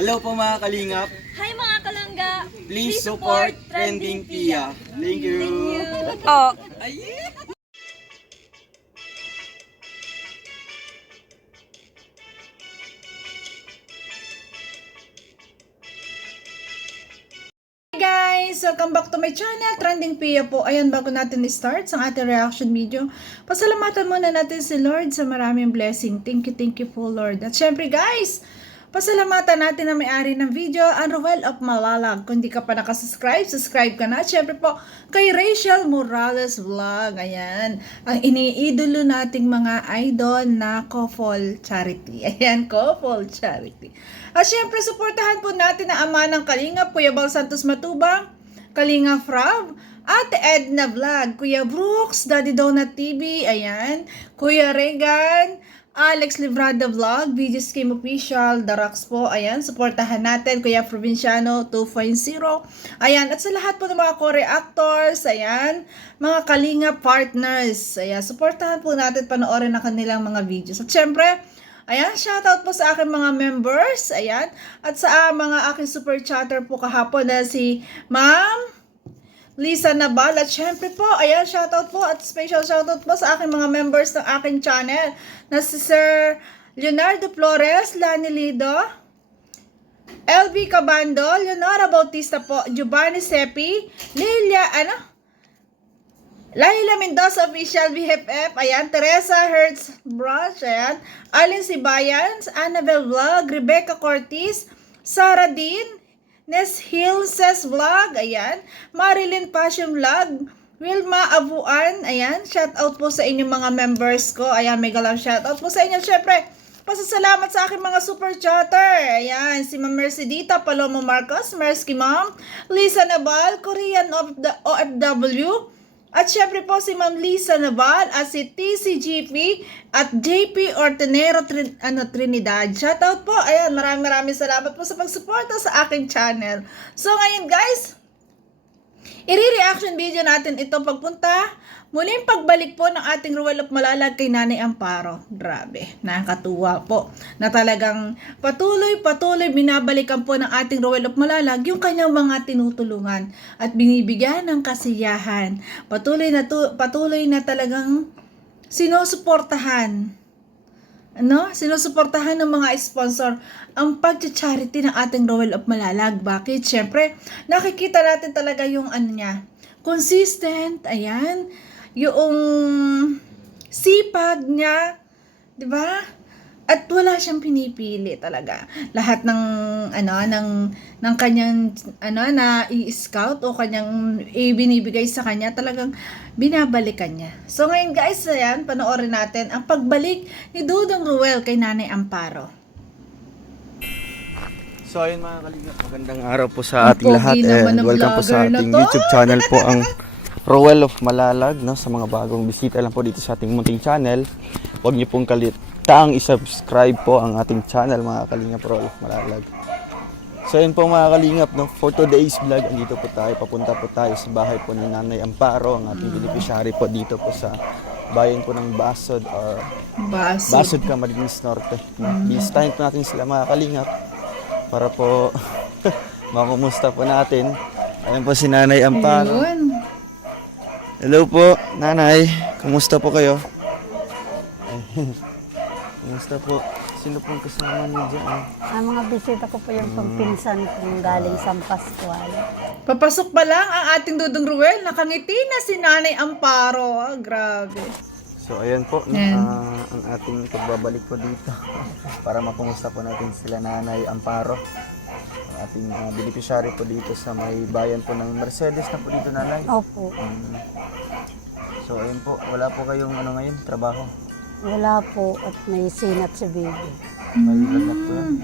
Hello po mga kalingap. Hi mga kalangga! Please support Trending Pia. Thank you. Oh. Hey guys! Welcome back to my channel, Trending Pia po. Ayan, bago natin i-start sa ating reaction video, pasalamatan muna natin si Lord sa maraming blessing. Thank you po Lord. At syempre guys, pasalamatan natin na may-ari ng video, ang Ruel of Malalag. Kung di ka pa nakasubscribe, subscribe ka na. At syempre po, kay Rachel Morales Vlog. Ayan, ang iniidolo nating mga idol na Kofol Charity. Ayan, Kofol Charity. At syempre, suportahan po natin ang ama ng Kalinga, Kuya Bal Santos Matubang, Kalinga Frab, Ate Edna Vlog, Kuya Brooks, Daddy Donut TV, ayan, Kuya Regan, Alex Librada Vlog, VG's Game Official, Darax po, ayan, suportahan natin, Kuya Provinciano 2.0, ayan, at sa lahat po ng mga co-reactors, ayan, mga Kalinga partners, ayan, suportahan po natin, panoorin na kanilang mga videos. At syempre, ayan, shoutout po sa aking mga members, ayan, at sa mga aking super chatter po kahapon na si Ma'am Lisa Nabal, at syempre po, ayan, shoutout po at special shoutout po sa aking mga members ng aking channel na si Sir Leonardo Flores, Lani Lido, LB Cabando, Leonora Bautista po, Giovanni Sepi, Laila Mendoza Official BFF, ayan, Teresa Hertz Brush, ayan, Alin Sibayans, Annabel Vlog, Rebecca Cortiz, Sarah Dean, Nes Hilses Vlog, ayan, Marilyn Passion Vlog, Wilma Abuan, ayan, shout out po sa inyong mga members ko, ayan, mega love shout out po sa inyo, syempre, pasasalamat sa aking mga super chatter, ayan, si Ma'am Mercedita Palomo Marcos, Mersky Ma'am, Lisa Nabal, Korean of the OFW, at syempre po si Ma'am Lisa Naval at si TCGP at JP Ortenero Trinidad. Shoutout po. Ayan, maraming salamat po sa pagsuporta sa aking channel. So ngayon guys, i-reaction video natin ito pagpunta. Muling pagbalik po ng ating Ruel of Malalag kay Nanay Amparo. Grabe, nakakatuwa po na talagang patuloy binabalikan po ng ating Ruel of Malalag yung kanyang mga tinutulungan at binibigyan ng kasiyahan. Patuloy na talagang sinusuportahan. Sinusuportahan ng mga sponsor ang pag-charity ng ating Ruel of Malalag. Bakit? Siyempre, nakikita natin talaga yung niya. Consistent, ayan, yung sipag niya, 'di ba? At wala siyang pinipili talaga. Lahat ng ng kanyang na i-scout o kanyang ibinibigay sa kanya, talagang binabalikan niya. So ngayon guys, ayan, panoorin natin ang pagbalik ni Dudong Ruel kay Nanay Amparo. So ayun mga kalingap, magandang araw po sa ating lahat naman and ng welcome po sa vlogger na ating to. YouTube channel po, ang Ruel of Malalag, no? Sa mga bagong bisita lang po dito sa ating munting channel, huwag niyo pong kalitaang i-subscribe po ang ating channel mga kalingap, Ruel of Malalag. So ayun po mga kalingap, no? For today's vlog, andito po tayo, papunta po tayo sa bahay po ni Nanay Amparo, ang ating beneficiary po dito po sa bayan po ng Basod or Basod, Camarines Norte. Bisitahin po natin sila mga kalingap para po makumusta po natin. Ayan po si Nanay Amparo. Ayun. Hello po, Nanay. Kumusta po kayo? Kumusta po? Sino pong kasama niyo dyan? Ang mga bisita ko po yung pagpinsan kong galing sa Pascual. Papasok pa lang ang ating Dudong Ruel, nakangiti na si Nanay Amparo. Ah, grabe. So ayan po, no? Yan. Ang ating pagbabalik po dito para makumusta po natin sila Nanay Amparo. Ang ating beneficiary po dito sa may bayan po ng Mercedes na po dito, Nanay. Opo. So ayun po, wala po kayong ngayon, trabaho? Wala po at may sinat si baby. May lagnat po yan?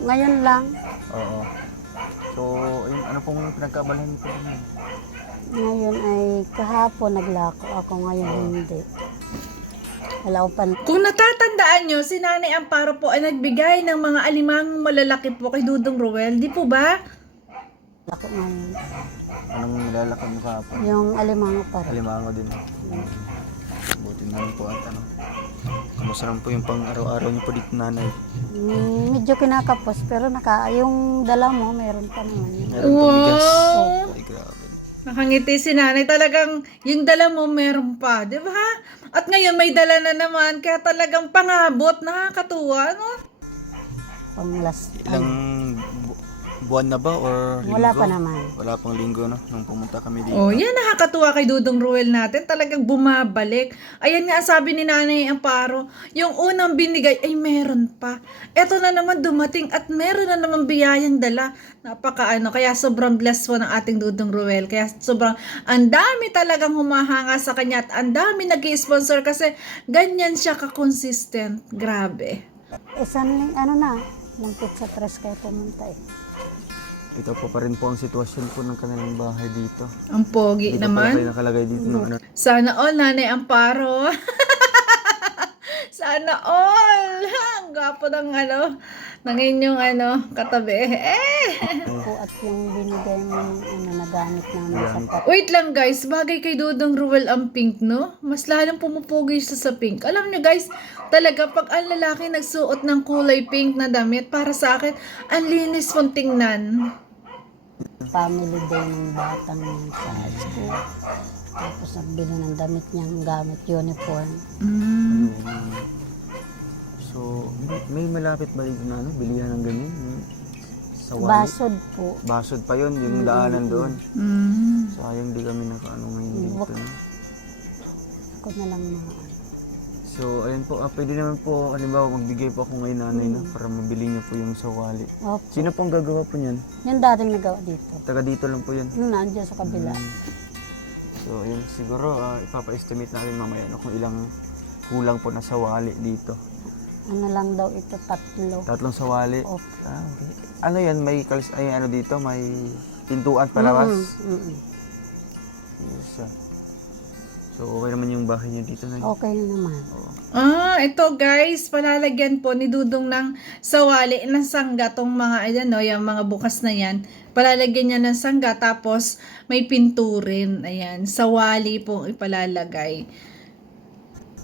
Ngayon lang. Oo. So ayun, ano pong pinagkaabalahan po rin? Ngayon ay kahapon naglako ako, ngayon hindi. Wala ko pa. Kung natatandaan nyo, si Nanay Amparo po ay nagbigay ng mga alimangong malalaki po kay Dudong Ruel. Di po ba? Lako ngayon. Anong nilalakad mo kahapon? Yung alimango para. Alimango din. Buti na rin po at ano. Kamusta naman po yung pang araw-araw niyo po dito, nanay? Medyo kinakapos, pero yung dala mo, meron pa naman yun. Meron po bigas. Wow! Ay, grabe. Nakangiti si nanay. Talagang yung dala mo meron pa, di ba? At ngayon may dala na naman, kaya talagang pangabot, nakakatuwa, no? Panglas. Ilang buwan na ba or linggo? Wala pa naman. Wala pang linggo, no? Nung pumunta kami dito. Oh, yan nakakatuwa kay Dudong Ruel natin. Talagang bumabalik. Ayan nga sabi ni Nanay Amparo, yung unang binigay ay meron pa. Eto na naman dumating at meron na naman biyayang dala. Napakaano, kaya sobrang blessed po ng ating Dudong Ruel. Kaya sobrang, ang dami talagang humahanga sa kanya at ang dami nag-i-sponsor kasi ganyan siya ka-consistent. Grabe. Ano na, lampit sa tres kayo pumunta eh. Ito po pa rin po ang sitwasyon po ng kanilang bahay dito. Ang pogi Dito po naman. kayo nakalagay dito ng ano. Sana all, Nanay Amparo. Sana all. Ang gwapo ng ng inyong katabi. Po at yung binigay mo nagamit namin sa pat. Wait lang guys, bagay kay Dudong Ruel ang pink, no? Mas lalong pumupugi siya sa pink. Alam nyo guys, talaga pag ang lalaki nagsuot ng kulay pink na damit, para sa akin, ang linis pong tingnan. Family day ng batang yan sa school. Tapos nagbili ng damit niyang gamit, uniform. So, may malapit ba dito na bilihan ng ganyan? Sa wali? Basod po. Basod pa yun, yung daanan doon. Sayang di kami nakaano ngayon dito. No? Ako na lang mga So, ayun po, pwede naman po, halimbawa, magbigay po ako ngayon nanay, no, para mabili niyo po yung sawali. Opo. Sino pong gagawa po niyan? Yung dating nagawa dito. Taga dito lang po yun. Yung nandiyan sa kabila. So, ayun, siguro, ipapa-estimate natin mamaya no, kung ilang kulang po na sawali dito. Ano lang daw ito, 3. 3 sawali. Opo. Okay. Ano yan, may dito, may pintuan palabas. Yes, So, okay naman yung bahay niyo dito na. Okay na naman. Ito guys, palalagyan po ni Dudong ng sawali ng sangga tong mga, yung mga bukas na yan. Palalagyan niya ng sangga, tapos may pinturin. Ayan, sawali pong ipalalagay.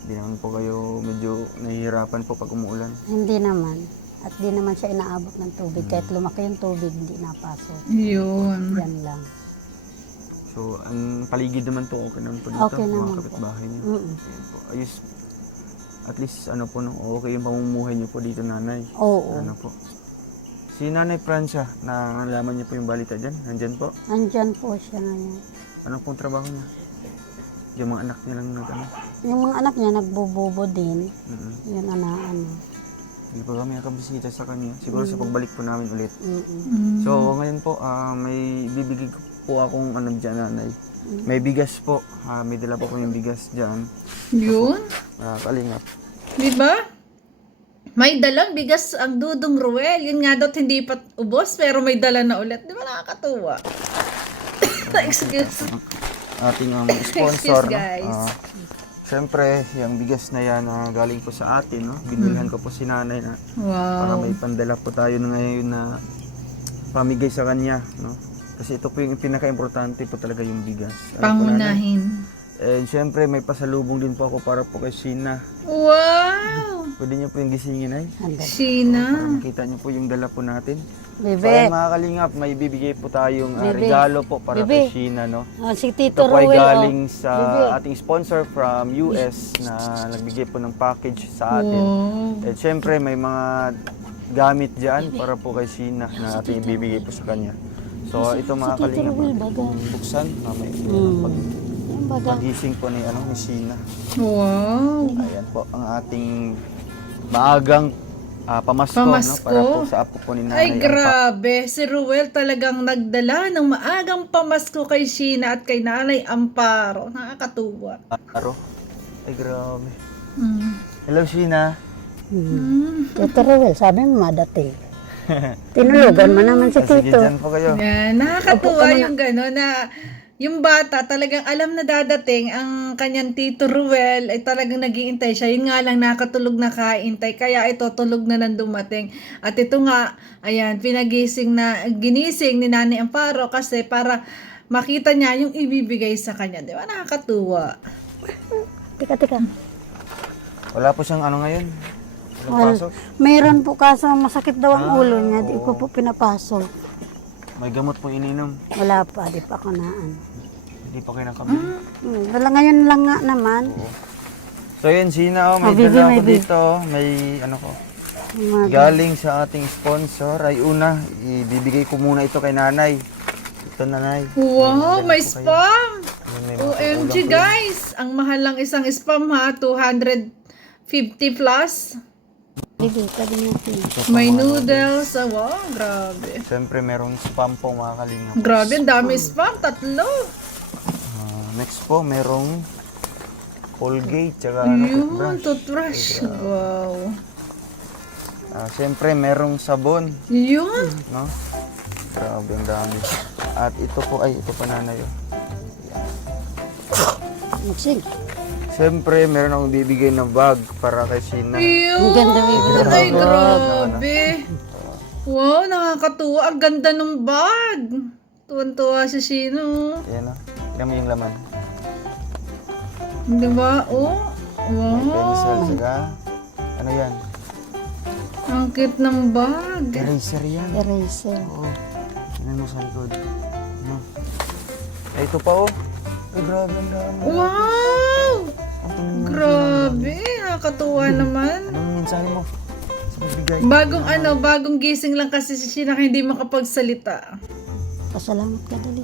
Hindi naman po kayo medyo nahihirapan po pag umuulan. Hindi naman. At di naman siya inaabot ng tubig. Kahit lumaki yung tubig, hindi napasok. Yun. Yan lang. So, ang paligid naman po okay naman po dito. Okay mga naman kapitbahay niyo. Mm-mm. Ayan po. Ayos. At least, okay yung pamumuhay niyo po dito, nanay. Oo. Ano po. Si Nanay Francia, nalaman niyo po yung balita dyan? Nandyan po? Nandyan po siya ngayon. Ano pong trabaho niya? Yung mga anak niya lang Yung mga anak niya nagbububo din. Yun Hindi pa kami nakabisita sa kanya. Siguro sa pagbalik po namin ulit. Mm-mm. So, ngayon po, may bibigay ko po akong dyan, nanay. May bigas po. May dala po yung bigas dyan. Yun. Kalingap. Di ba? May dalang bigas ang Dudong Ruel. Yun nga daw hindi pa ubos, pero may dala na ulit. Di ba nakakatuwa? Excuse. Ating sponsor. Excuse, guys. Siyempre, yung bigas na yan galing po sa atin. No? Binilhan ko po si nanay na para Wow. may pandala po tayo na ngayon na pamigay sa kanya. No? Kasi ito po yung pinaka-importante po talaga yung bigas. Ano po, nanay? Pangunahin. And syempre, may pasalubong din po ako para po kay Sheena. Wow! Pwede niyo po yung gisingin ay. Para Sheena. makita niyo po yung dala po natin. So, Bebe. ayun, mga kalingap, may bibigay po tayong Bebe. regalo po para Bebe. kay Sheena, no? Si Ito Tito po ay Ruel. galing sa Bebe. ating sponsor from US na nagbigay po ng package sa atin. Wow. At syempre, may mga gamit dyan para po kay Sheena na ating ibibigay po sa kanya. So, ito mga Tito kalingap, Ruel, baga. buksan, mamaya Yung baga. pagising po ni Sheena. Wow. Ayan po ang ating maagang pamasko, Pamasko? no? Para po sa apo po ni Ay, nanay. grabe. Si Ruel talagang nagdala ng maagang pamasko kay Sheena at kay Nanay Amparo. Nakakatuwa. Amparo. Ay, grabe. Mm. Hello, Sheena. Tito Ruel, sabi mo madating. Tinulugan mo naman si Sige, Tito. dyan po kayo. Yan, nakakatuwa yung gano'n na yung bata talagang alam na dadating ang kanyang Tito Ruel ay talagang nag-iintay siya. Yun nga lang nakatulog na kaintay kaya ito tulog na nang dumating. At ito nga, ayan, ginising ni Nanay Amparo kasi para makita niya yung ibibigay sa kanya. Di ba? Nakakatuwa. Teka. Wala po siyang ano ngayon? Walang Well, pasok? mayroon po kaso masakit daw ang ulo niya. Di ko po pinapasok. May gamot po ininom. Wala pa, di pa ako naan. Hindi pa kayo nakabili. Wala ngayon lang nga naman. So yun, Sina, may Bibi, dala may ko bibi. dito. May ano ko. Mga- Galing sa ating sponsor ay una, ibibigay ko muna ito kay nanay. Ito nanay. Wow, may po kayo. spam! Ayun, may mga OMG kulang po guys! Ang mahal lang isang spam ha, 250 plus. Bibi, sabi natin. yan. May noodles. Wow, grabe. Siyempre, merong spam po mga kalingap. Grabe, ang dami spam. 3. Next po, merong Colgate, tsaka ano, Yun, toothbrush. toothbrush. Wow. Siyempre, merong sabon, Yun. no? Grabe, ang dami. At ito po, ay, ito pa nanay. Oh. Magsig. Siyempre, meron akong bibigay na bag para kay Sina. Yun. Ang ganda, baby. Ay, grabe. Wow, nakakatuwa. Ang ganda ng bag. Tuwan-tuwa si Sino. Yan o. Tignan mo yung laman. Di ba? Oh. May pencil, Wow. saka, ano yan? Ang cute ng bag. Eraser yan. Eraser. Oo. Tignan mo sa likod. Ano? Ay, ito pa oh. Ay, grabe ang dami. Wow! Oh, tingnan mo. Grabe. Nakakatuwa naman. Anong mensahe mo? Sa magbigay. Bagong gising lang kasi si Sina kaya hindi makapagsalita. Pasalamat ka dali.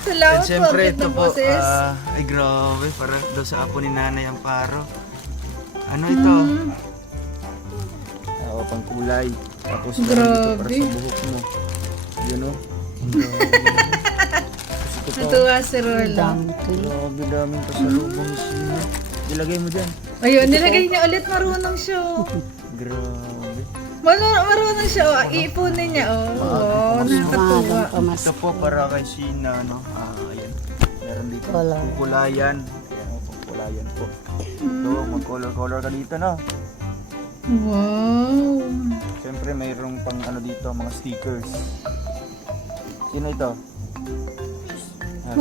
Salamat At syempre, po, ito ng po, boses. ay grabe, parang daw sa apo ni Nanay Amparo. Ano ito? Oo, pang kulay. Tapos meron dito para Grabe. sa buhok mo. Yun o. Natuwa si Rolo. Grabe, daming pasalubong siya. Ilagay mo dyan. Ayun, nilagay niya ulit. Marunong siya. Oh. Grabe. Marunong siya. Oh. Iipunin niya. Oh. Wow, nakakatuwa. Ito po para kay Sina, no? Ayan. Meron dito. Color. Kukulayan. Ayan, kukulayan po. Ito, mag-color-color ka dito, no? Wow. Siyempre, mayroong pang ano dito, mga stickers. Sino ito?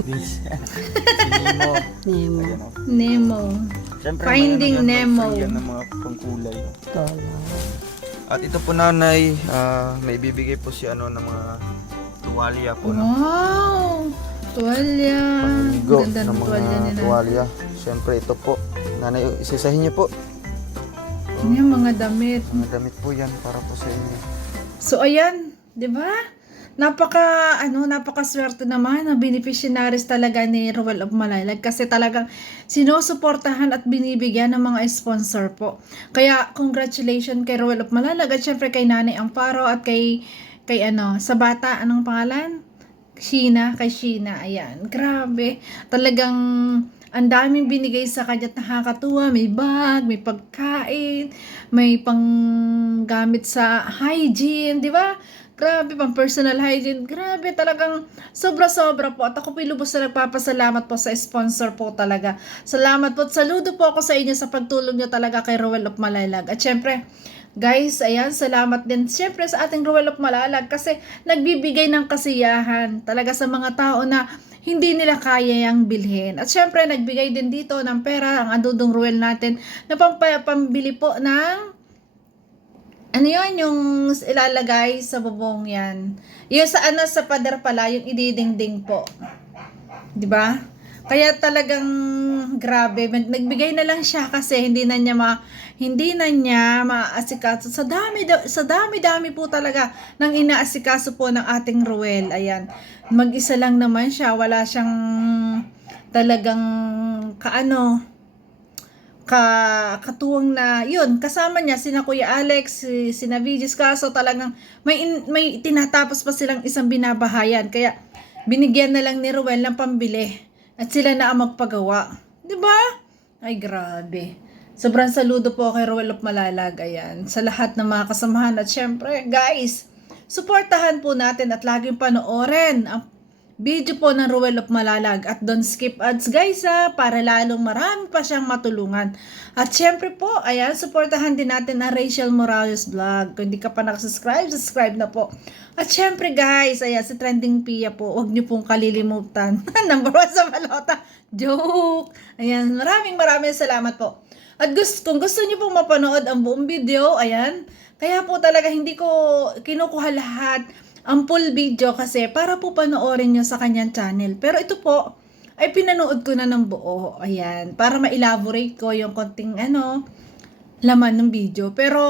This. Si Nemo. Nemo. Ayan, oh. Nemo. Siyempre, Finding may ano yan, Nemo. yan ng mga pangkulay. Color. At ito po nanay, may bibigay po si ano ng mga tuwalya po. No? Wow. Tuwalya. Pangiligo Ganda ng ng mga tuwalya nila. tuwalya. Siyempre ito po, nanay, isisahin niyo po. Yan, mga damit. Mga damit po yan para po sa inyo. So ayan, 'di ba? Napakaswerte naman na beneficiaries talaga ni Ruel of Malaylag kasi talagang sinusuportahan at binibigyan ng mga sponsor po. Kaya congratulations kay Ruel of Malaylag at syempre kay Nanay Amparo at kay sa bata, anong pangalan? Kay Sheena, ayan. Grabe. Talagang ang daming binigay sa kanya at nakakatuwa. May bag, may pagkain, may panggamit sa hygiene, di ba? Grabe, pang personal hygiene. Grabe, talagang sobra-sobra po. At ako po lubos na nagpapasalamat po sa sponsor po talaga. Salamat po at saludo po ako sa inyo sa pagtulong nyo talaga kay Ruel of Malaylag. At syempre, guys, ayan, salamat din syempre sa ating Ruel of Malaylag kasi nagbibigay ng kasiyahan talaga sa mga tao na hindi nila kaya yang bilhin. At syempre, nagbigay din dito ng pera ang adudong Ruel natin na pambili po ng ano yun, yung ilalagay sa bubong yan. Yung sa sa pader pala, yung ididingding po. 'Di ba? Kaya talagang grabe, nagbigay na lang siya kasi hindi na niya maaasikaso. Sa dami po talaga ng inaasikaso po ng ating Ruel. Ayan. Mag-isa lang naman siya, wala siyang talagang katuwang na yun, kasama niya sina Kuya Alex, sina Vigis, kaso talagang may tinatapos pa silang isang binabahayan, kaya binigyan na lang ni Ruel ng pambili at sila na ang magpagawa, di ba? Ay grabe, sobrang saludo po kay Ruel of Malaylag, ayan, sa lahat ng mga kasamahan. At syempre guys, suportahan po natin at laging panoorin ang video po ng Ruel of Malalag. At don't skip ads guys para lalong marami pa siyang matulungan. At syempre po, ayan, supportahan din natin ang Rachel Morales Vlog. Kung hindi ka pa nakasubscribe, subscribe na po. At syempre guys, ayan, si Trending Pia po, huwag niyo pong kalilimutan. Number 1 sa balota. Joke! Ayan, maraming salamat po. At kung gusto niyo pong mapanood ang buong video, ayan, kaya po talaga hindi ko kinukuha lahat ang full video kasi para po panoorin nyo sa kanyang channel. Pero ito po, ay pinanood ko na ng buo. Ayan, para ma-elaborate ko yung konting laman ng video. Pero,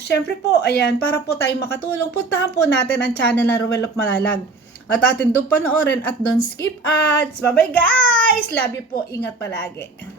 syempre po, ayan, para po tayo makatulong, puntahan po natin ang channel ng Ruel of Malalag. At atin doon panoorin at don't skip ads. Bye-bye guys! Love you po. Ingat palagi.